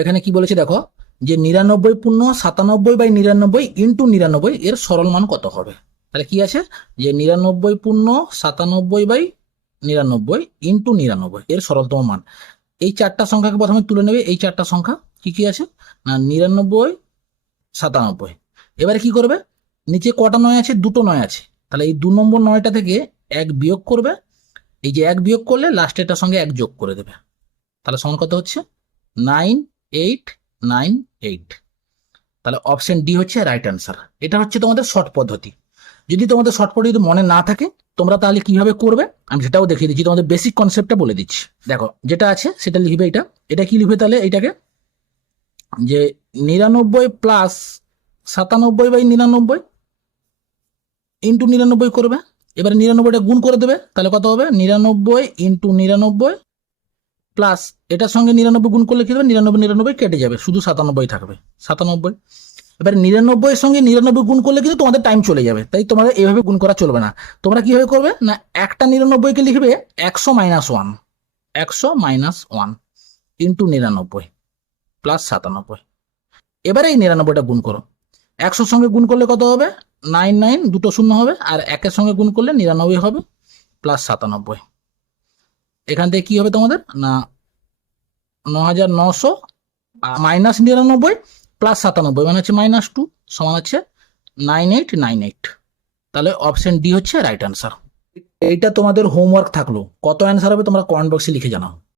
এখানে কি বলেছে দেখো, যে নিরানব্বই পূর্ণ সাতানব্বই বাই নিরানব্বই ইন্টু নিরানব্বই এর সরল মান কত হবে? তাহলে কি আছে? যে নিরানব্বই পূর্ণ সাতানব্বই বাই নিরানব্বই ইন্টু নিরানব্বই এর সরলতম মান। এই চারটা সংখ্যাকে প্রথমে তুলে নেবে, এই চারটা সংখ্যা। কি কি আছে? না, নিরানব্বই, সাতানব্বই। এবারে কি করবে? নিচে কটা নয় আছে? দুটো নয় আছে। তাহলে এই দু নম্বর নয়টা থেকে এক বিয়োগ করবে। এই যে এক বিয়োগ করলে লাস্টেরটার সঙ্গে এক যোগ করে দেবে। তাহলে সমান কত হচ্ছে? Nine eight nine eight. তাহলে অপশন ডি হচ্ছে রাইট অ্যান্সার এটা হচ্ছে তোমাদের শর্ট পদ্ধতি। যদি তোমাদের শর্ট পদ্ধতি মনে না থাকে, তোমরা তাহলে কীভাবে করবে? আমি সেটাও দেখিয়ে দিচ্ছি, তোমাদের বেসিক কনসেপ্টটা বলে দিচ্ছি। দেখো, যেটা আছে সেটা লিখবে এটা। এটা কি লিখবে তাহলে? এইটাকে যে নিরানব্বই প্লাস সাতানব্বই বাই নিরানব্বই ইন্টু নিরানব্বই করবে। এবারে নিরানব্বইটা গুণ করে দেবে। তাহলে কত হবে? নিরানব্বই ইন্টু নিরানব্বই প্লাস এটার সঙ্গে নিরানব্বই গুণ করলে কি হবে? নিরানব্বই নিরানব্বই কেটে যাবে। শুধু সাতানব্বই থাকবে। সাতানব্বই। এবার নিরানব্বই এর সঙ্গে নিরানব্বই গুণ করলে কিন্তু তোমাদের টাইম চলে যাবে। তাই তোমাদের এইভাবে গুণ করা চলবে না। তোমরা কীভাবে করবে? না, একটা নিরানব্বইকে লিখবে একশো মাইনাস ওয়ান একশো মাইনাস ওয়ান ইন্টু নিরানব্বই প্লাস সাতানব্বই। এবারে এই নিরানব্বইটা গুণ করো। একশোর সঙ্গে গুণ করলে কত হবে? নাইন নাইন দুটো শূন্য হবে। আর একের সঙ্গে গুণ করলে নিরানব্বই হবে প্লাস সাতানব্বই। এখান থেকে কি হবে তোমাদের? না ন হাজার নশো মাইনাস নিরানব্বই প্লাস সাতানব্বই মানে হচ্ছে মাইনাস টু সমান হচ্ছে নাইন এইট নাইন এইট তাহলে অপশন ডি হচ্ছে রাইট অ্যান্সার এইটা তোমাদের হোমওয়ার্ক থাকল। কত অ্যান্সার হবে তোমরা কমেন্ট বক্সে লিখে জানাও।